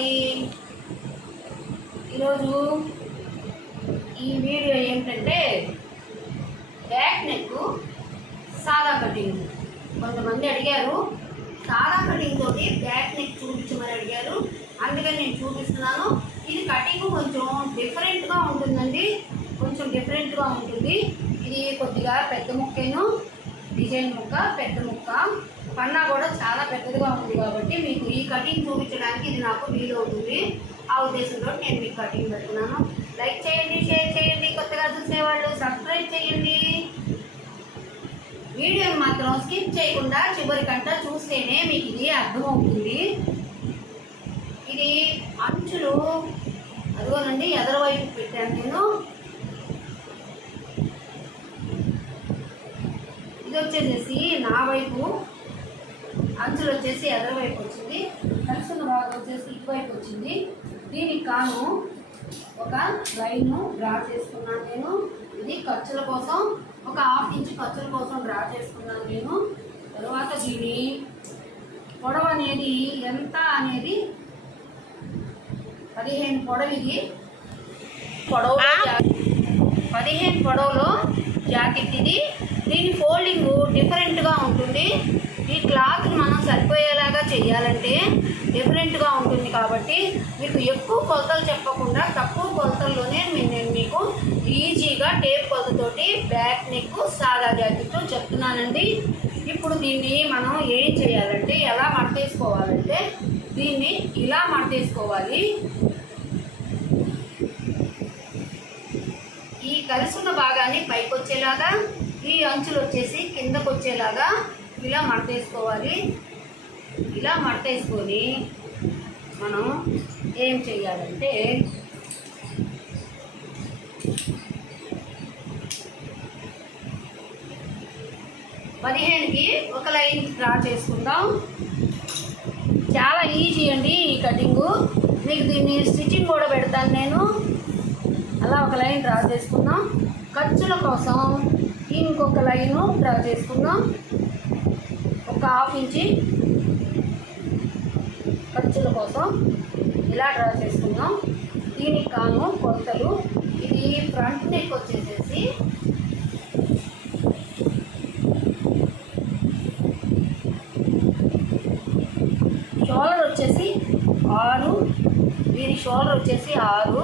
అండి. ఈరోజు ఈ వీడియో ఏంటంటే బ్యాక్ నెక్ సాదా కటింగ్. కొంతమంది అడిగారు సాదా కటింగ్ తోటి బ్యాక్ నెక్ చూపించమని అడిగారు, అందుకని నేను చూపిస్తున్నాను. ఇది కటింగ్ కొంచెం డిఫరెంట్గా ఉంటుందండి, కొంచెం డిఫరెంట్గా ఉంటుంది. ఇది కొద్దిగా పెద్ద ముక్కేను, డిజైన్ ముక్క, పెద్ద ముక్క, పన్నా కూడా చాలా పెద్దదిగా ఉంది కాబట్టి మీకు ఈ కటింగ్ చూపించడానికి ఇది నాకు వీలు అవుతుంది. ఆ ఉద్దేశంతో నేను మీకు కటింగ్ పెడుతున్నాను. లైక్ చేయండి, షేర్ చేయండి, కొత్తగా చూసేవాళ్ళు సబ్స్క్రైబ్ చేయండి. వీడియోని మాత్రం స్కిప్ చేయకుండా చివరికంటా చూస్తేనే మీకు ఇది అర్థమవుతుంది. ఇది అంచులు అదిగోనండి ఎదరవైపు పెట్టాను నేను. ఇది వచ్చేసి నా వైపు, అంచులు వచ్చేసి ఎదరవైపు వచ్చింది, కలుసున్న భాగం వచ్చేసి ఇటువైపు వచ్చింది. దీనికి కాను ఒక లైన్ డ్రా చేసుకున్నాను నేను. ఇది ఖర్చుల కోసం, ఒక 1/2 ఇంచ్ ఖర్చుల కోసం డ్రా చేసుకున్నాను నేను. తర్వాత దీని పొడవు అనేది ఎంత అనేది 15 పొడవు. ఇది పొడవు 15 పొడవులో జాకెట్ ఇది. దీని ఫోల్డింగ్ డిఫరెంట్గా ఉంటుంది. ఈ క్లాత్ మనం సరిపోయేలాగా చేయాలంటే డిఫరెంట్గా ఉంటుంది కాబట్టి మీకు ఎక్కువ కొలతలు చెప్పకుండా తక్కువ కొలతల్లోనే నేను మీకు ఈజీగా టేప్ కొలతతోటి బ్యాక్ నెక్ సాదా జాకెట్ చెప్తున్నానండి. ఇప్పుడు దీన్ని మనం ఏం చేయాలంటే, ఎలా మడతేసుకోవాలంటే దీన్ని ఇలా మడతేసుకోవాలి. ఈ కలిసిన భాగాన్ని పైకి వచ్చేలాగా, ఈ అంచులు వచ్చేసి కిందకు వచ్చేలాగా ఇలా మడతేసుకోవాలి. ఇలా మడతేసుకొని మనం ఏం చేయాలంటే, పదిహేనుకి ఒక లైన్ డ్రా చేసుకుందాం. చాలా ఈజీ అండి ఈ కటింగు. మీకు దీన్ని స్టిచ్చింగ్ కూడా పెడతాను నేను. అలా ఒక లైన్ డ్రా చేసుకుందాం. ఖర్చుల కోసం ఇంకొక లైను డ్రా చేసుకుందాం. ఒక 1/2 ఇంచి ఖర్చుల కోసం ఇలా డ్రా చేసుకుందాం. దీనికి కాను కొలతలు. ఇది ఫ్రంట్ నెక్ వచ్చేసేసి షోల్డర్ వచ్చేసి 6, దీని షోల్డర్ వచ్చేసి 6,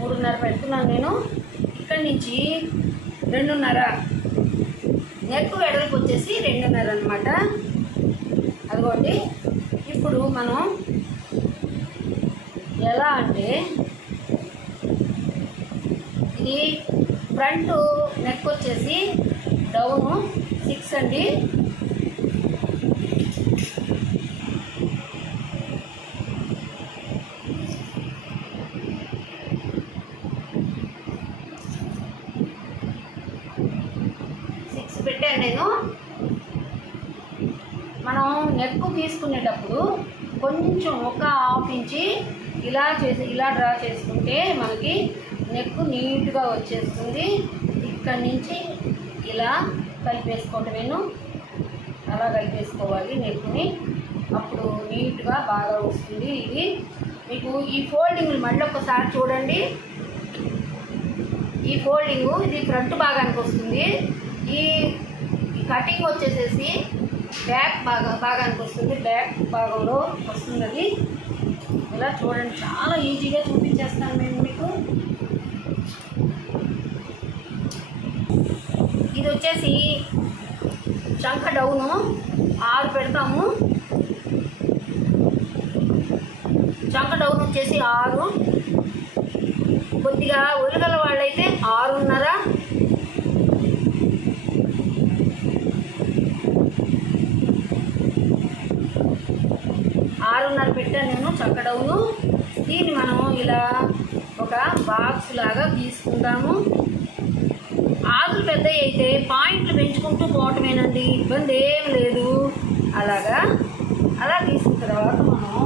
మూడున్నర పెడుతున్నాను నేను. ఇక్కడి నుంచి 2.5, నెక్ వెడల్పు వచ్చేసి 2.5 అనమాట. అదిగోండి. ఇప్పుడు మనం ఎలా అంటే, ఇది ఫ్రంట్ నెక్ వచ్చేసి డౌను 6 అండి. పెట్టాను నేను. మనం నెక్ తీసుకునేటప్పుడు కొంచెం ఒక 1/2 ఇంచి ఇలా చేసి ఇలా డ్రా చేసుకుంటే మనకి నెక్ నీట్గా వచ్చేస్తుంది. ఇక్కడి నుంచి ఇలా కలిపేసుకోవటమేను. అలా కలిపేసుకోవాలి నెక్ని, అప్పుడు నీట్గా బాగా వస్తుంది. ఇది మీకు ఈ ఫోల్డింగ్లు మళ్ళీ ఒకసారి చూడండి. ఈ ఫోల్డింగు ఇది ఫ్రంట్ భాగానికి వస్తుంది. ఈ కటింగ్ వచ్చేసేసి బ్యాక్ భాగానికి వస్తుంది. బ్యాక్ భాగంలో వస్తుంది అది. ఇలా చూడండి, చాలా ఈజీగా చూపించేస్తాను నేను మీకు. ఇది వచ్చేసి చంక డౌను 6 పెడతాము. చంక డౌన్ వచ్చేసి 6. కొద్దిగా ఒలిగల వాళ్ళైతే 6.5. పెట్టాను నేను చంక డౌను. దీన్ని మనం ఇలా ఒక బాక్స్ లాగా తీసుకుందాము. ఆకులు పెద్దవి అయితే పాయింట్లు పెంచుకుంటూ పోవటమేనండి, ఇబ్బంది ఏం లేదు. అలా తీసుకున్న తర్వాత మనం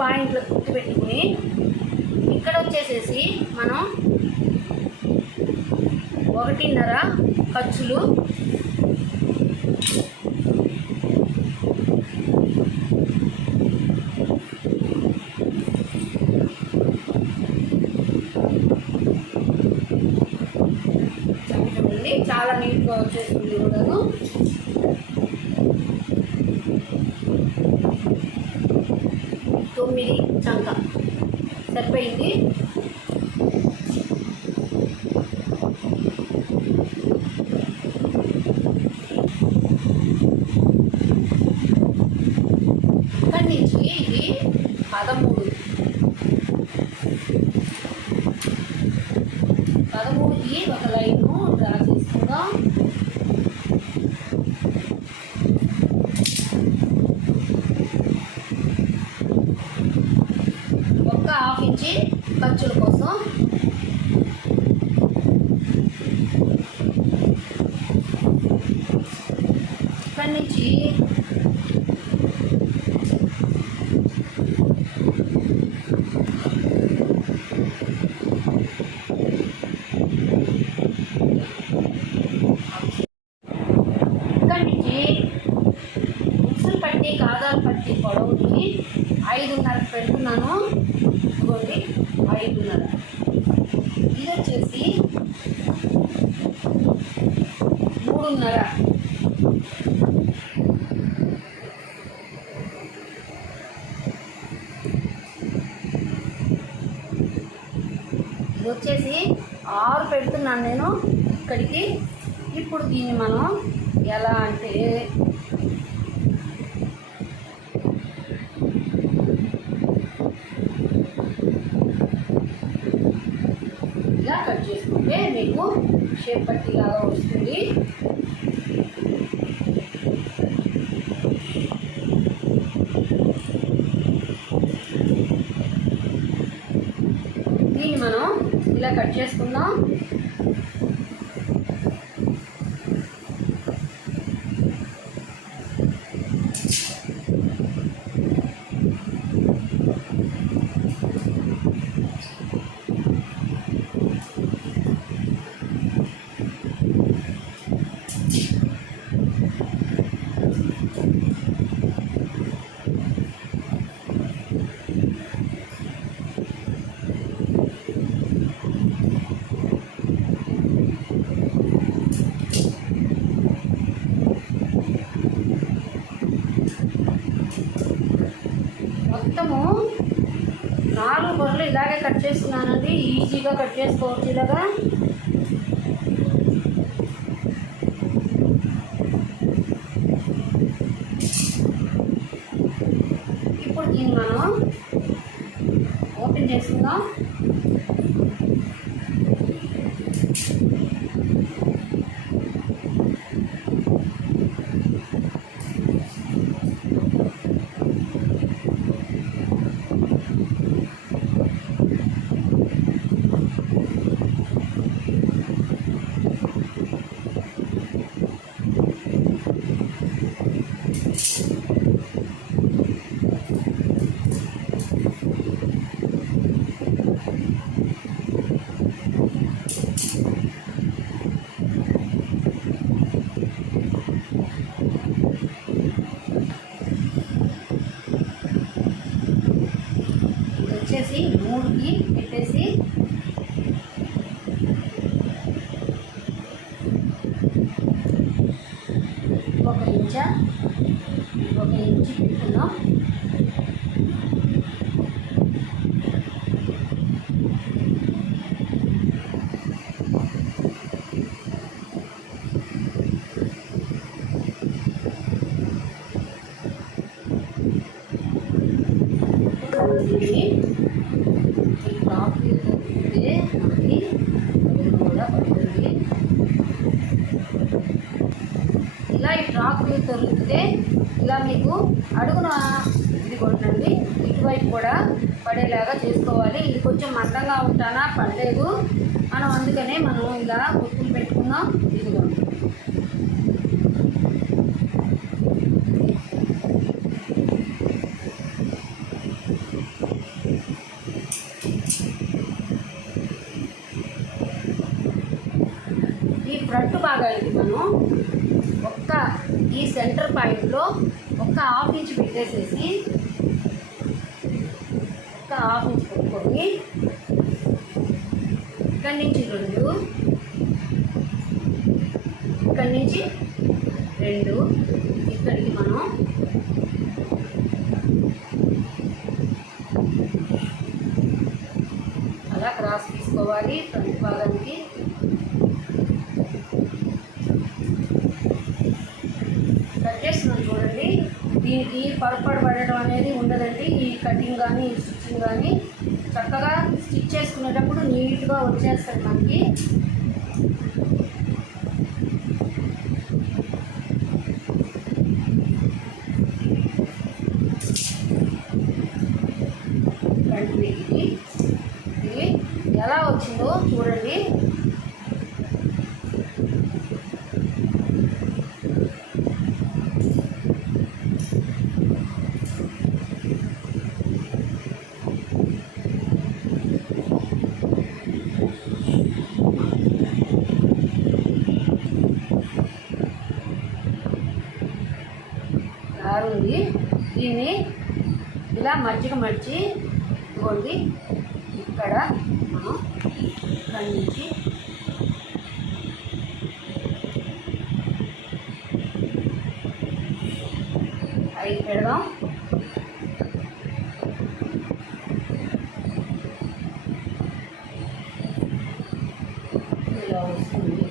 పాయింట్లు గుర్తు పెట్టుకుని ఇక్కడ వచ్చేసేసి మనం 1.5 ఖర్చులు చాలా నీట్గా వచ్చేస్తుంది కూడాను. తొమ్మిది చంక సరిపోయింది. ఇక్కడి నుంచి ఇది 13కి ఒక లైను డ్రా చేసుకుందాం. ఒక 1/2 ఇంచి ఖర్చుల కోసం ఇక్కడి నుంచి ఉక్సులు పట్టి కాదాలు పట్టి పొడవుని 5.5 పెడుతున్నాను. ఇదిగోండి 5.5. ఇది వచ్చేసి 3.5. ఇది వచ్చేసి 6 పెడుతున్నాను నేను ఇక్కడికి. ఇప్పుడు దీన్ని మనం ఎలా అంటే ఇలా కట్ చేసుకుంటే మీకు షేప్ పట్టిలాగా వస్తుంది. దీన్ని మనం ఇలా కట్ చేసుకుందాం. మొత్తము 4 బొర్రలు ఇలాగే కట్ చేస్తున్నానండి. ఈజీగా కట్ చేసుకోవచ్చు ఇలాగా. ఇప్పుడు దీన్ని మనం ఓపెన్ చేసుకుందాం. వచ్చేసి 3కి పెట్టేసి ఒక ఇంచు పెట్టుకుందాం. ఇలా ఈ ట్రాక్లు తొలిగితే ఇలా మీకు అడుగున ఇది కొట్టండి, ఇటువైపు కూడా పడేలాగా చేసుకోవాలి. ఇది కొంచెం మందంగా ఉంటానా పడలేదు మనం, అందుకనే మనం ఇలా గుర్తులు పెట్టుకుందాం. ఇదిగోండి ఫ్రంట్ భాగానికి మనం ఈ సెంటర్ పాయింట్లో ఒక హాఫ్ ఇంచ్ పెట్టేసేసి హాఫ్ ఇంచ్ పెట్టుకొని ఇక్కడి నుంచి 2, ఇక్కడి నుంచి 2, ఇక్కడికి మనం అలా క్రాస్ తీసుకోవాలి ఫ్రంట్ భాగానికి. కట్ చేస్తున్నాం చూడండి. దీనికి పొరపాటు పడడం అనేది ఉండదండి. ఈ కటింగ్ కానీ ఈ స్టిచ్చింగ్ కానీ చక్కగా స్టిచ్ చేసుకునేటప్పుడు నీట్గా వచ్చేస్తుంది మనకి. ఫ్రంట్ నెక్కి ఇది ఎలా వచ్చిందో చూడండి. ఉంది దీన్ని ఇలా మర్చి ఇవ్వండి. ఇక్కడ మనం ఇక్కడి నుంచి అవి పెడదాం. ఇలా వస్తుంది.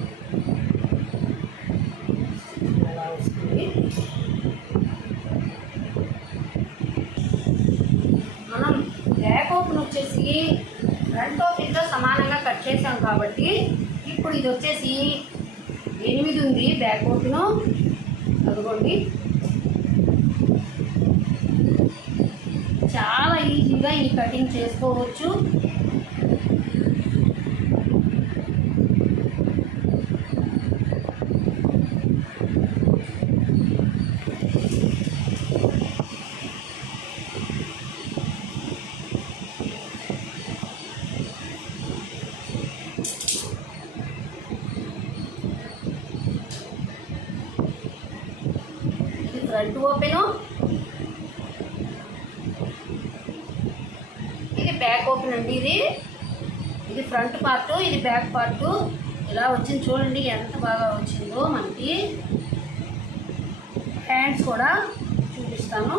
మనం బ్యాక్ ఓపెన్ వచ్చేసి ఫ్రంట్ ఓపెన్తో సమానంగా కట్ చేసాం కాబట్టి ఇప్పుడు ఇది వచ్చేసి 8 ఉంది బ్యాక్ ఓపెను. అదిగోండి, చాలా ఈజీగా ఈ కటింగ్ చేసుకోవచ్చు. ఫ్రంట్ ఓపెను, ఇది బ్యాక్ ఓపెన్ అండి. ఇది ఫ్రంట్ పార్ట్, ఇది బ్యాక్ పార్ట్. ఇలా వచ్చింది చూడండి, ఎంత బాగా వచ్చిందో మనకి. హ్యాండ్స్ కూడా చూపిస్తాను.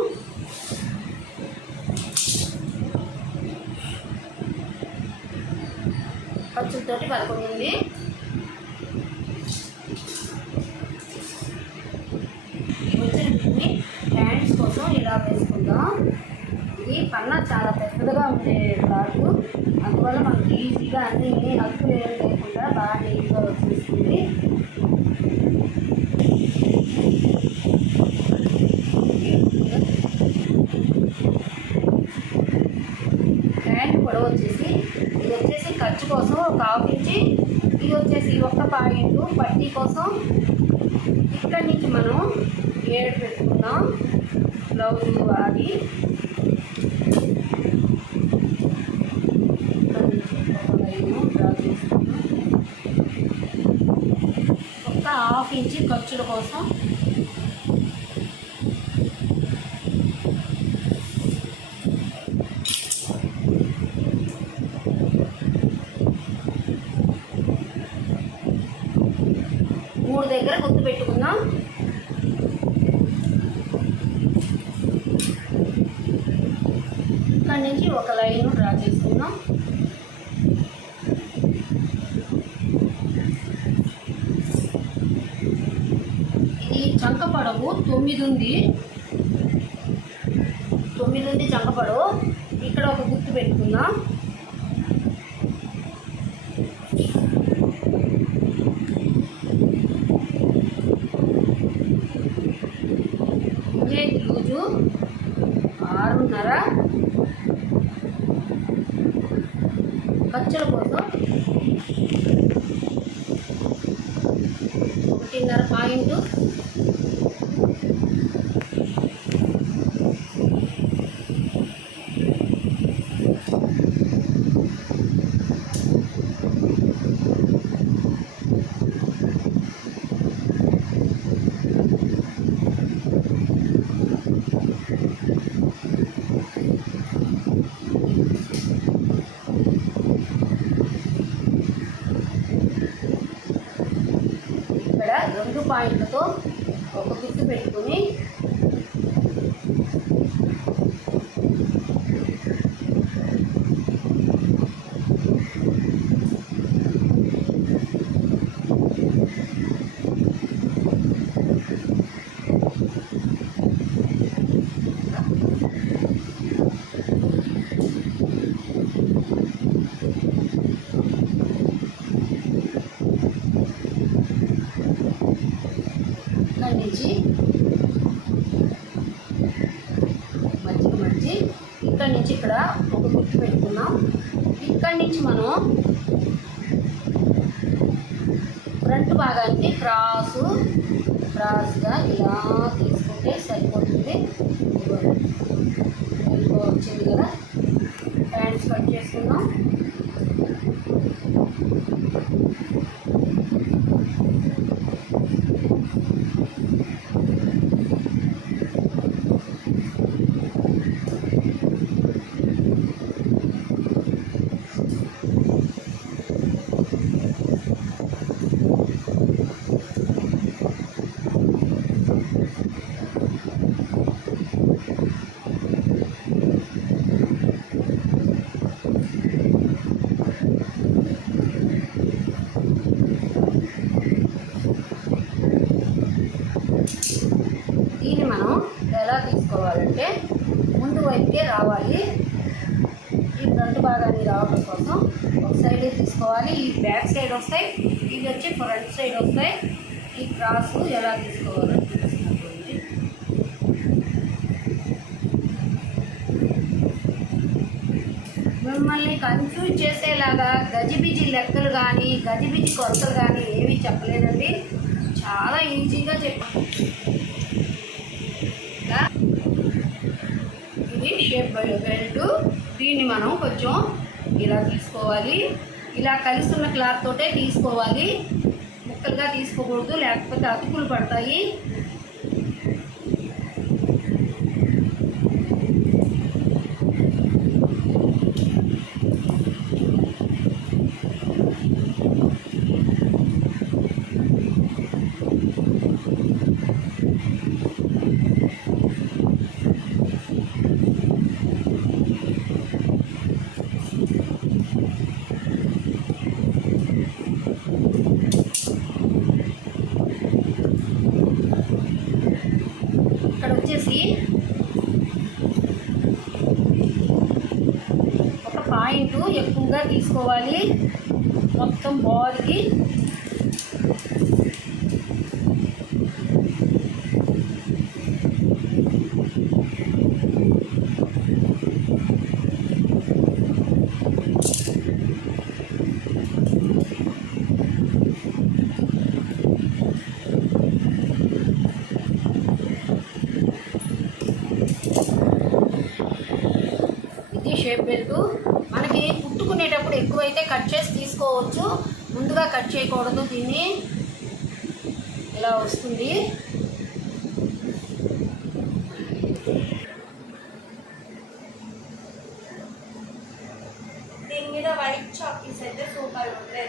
ఖర్చులతోటి 11 ఉంది. హ్యాండ్స్ కోసం ఇలా వేసుకుందాం. ఇది పన్నా చాలా పెద్దగా ఉండే క్లాత్, అందువల్ల మనకి ఈజీగా అన్నీ హక్కులు ఏం లేకుండా బాగా నీట్గా వచ్చేస్తుంది. హ్యాండ్ పొడవు వచ్చేసి ఇది వచ్చేసి ఖర్చు కోసం ఒక హాఫ్ ఇంచి, ఇది వచ్చేసి 1 పాయింట్ పట్టీ కోసం. ఇక్కడి నుంచి మనం 7 పెట్టుకుందాం. బ్లౌజ్ అది ఒక హాఫ్ ఇంచి ఖర్చుల కోసం. మూడు దగ్గర గుర్తు పెట్టుకుందాం. ఇక్కడి నుంచి ఒక లైన్ డ్రా చేసుకుందాం. ఇది చంక పొడవు 9 ఉంది. 9 ఉంది చంక పొడవు. ఇక్కడ ఒక గుర్తు పెట్టుకుందాం. లూజు 6.5. ఖర్చుల కోసం 1.5 పాయింట్. పాయింట్లతో ఒక గుర్తు పెట్టుకొని ఇక్కడి నుంచి మర్చి ఇక్కడి నుంచి ఇక్కడ ఒక గుర్తు పెట్టుకున్నాం. ఇక్కడి నుంచి మనం ఫ్రంట్ భాగానికి క్రాస్గా ఇలా తీసుకుంటే సరిపోతుంది. వచ్చింది కదా, హ్యాండ్స్ కట్ చేసుకుందాం. దీన్ని మనం ఎలా తీసుకోవాలంటే ముందు వైపుకే రావాలి. ఈ ఫ్రంట్ భాగాన్ని రావడం కోసం ఒక సైడే తీసుకోవాలి. ఈ బ్యాక్ సైడ్ వస్తాయి, ఇవి వచ్చి ఫ్రంట్ సైడ్ వస్తాయి. ఈ క్రాస్ ఎలా తీసుకోవాలో చూపిస్తున్నటువంటి మిమ్మల్ని కన్ఫ్యూజ్ చేసేలాగా గజిబిజి లెక్కలు కానీ గజిబిజి కొలతలు కానీ ఏమీ చెప్పలేదండి. చాలా ఈజీగా చెప్పాను. ఇది షేప్ బెల్ట్. దీన్ని మనం కొంచెం ఇలా తీసుకోవాలి. ఇలా కలిసి ఉన్న క్లాత్ తోటే తీసుకోవాలి, ముక్కలుగా తీసుకోకూడదు, లేకపోతే అతుకులు పడతాయి. ఇక్కడ వచ్చేసి ఒక పాయింట్ ఎక్కువగా తీసుకోవాలి మొత్తం బాడీకి. షేప్ బెల్ట్ మనకి కుట్టుకునేటప్పుడు ఎక్కువైతే కట్ చేసి తీసుకోవచ్చు, ముందుగా కట్ చేయకూడదు. దీన్ని ఇలా వస్తుంది. దీని మీద వైట్ చాక్ పీస్ అయితే సూపర్ ఉంటుంది.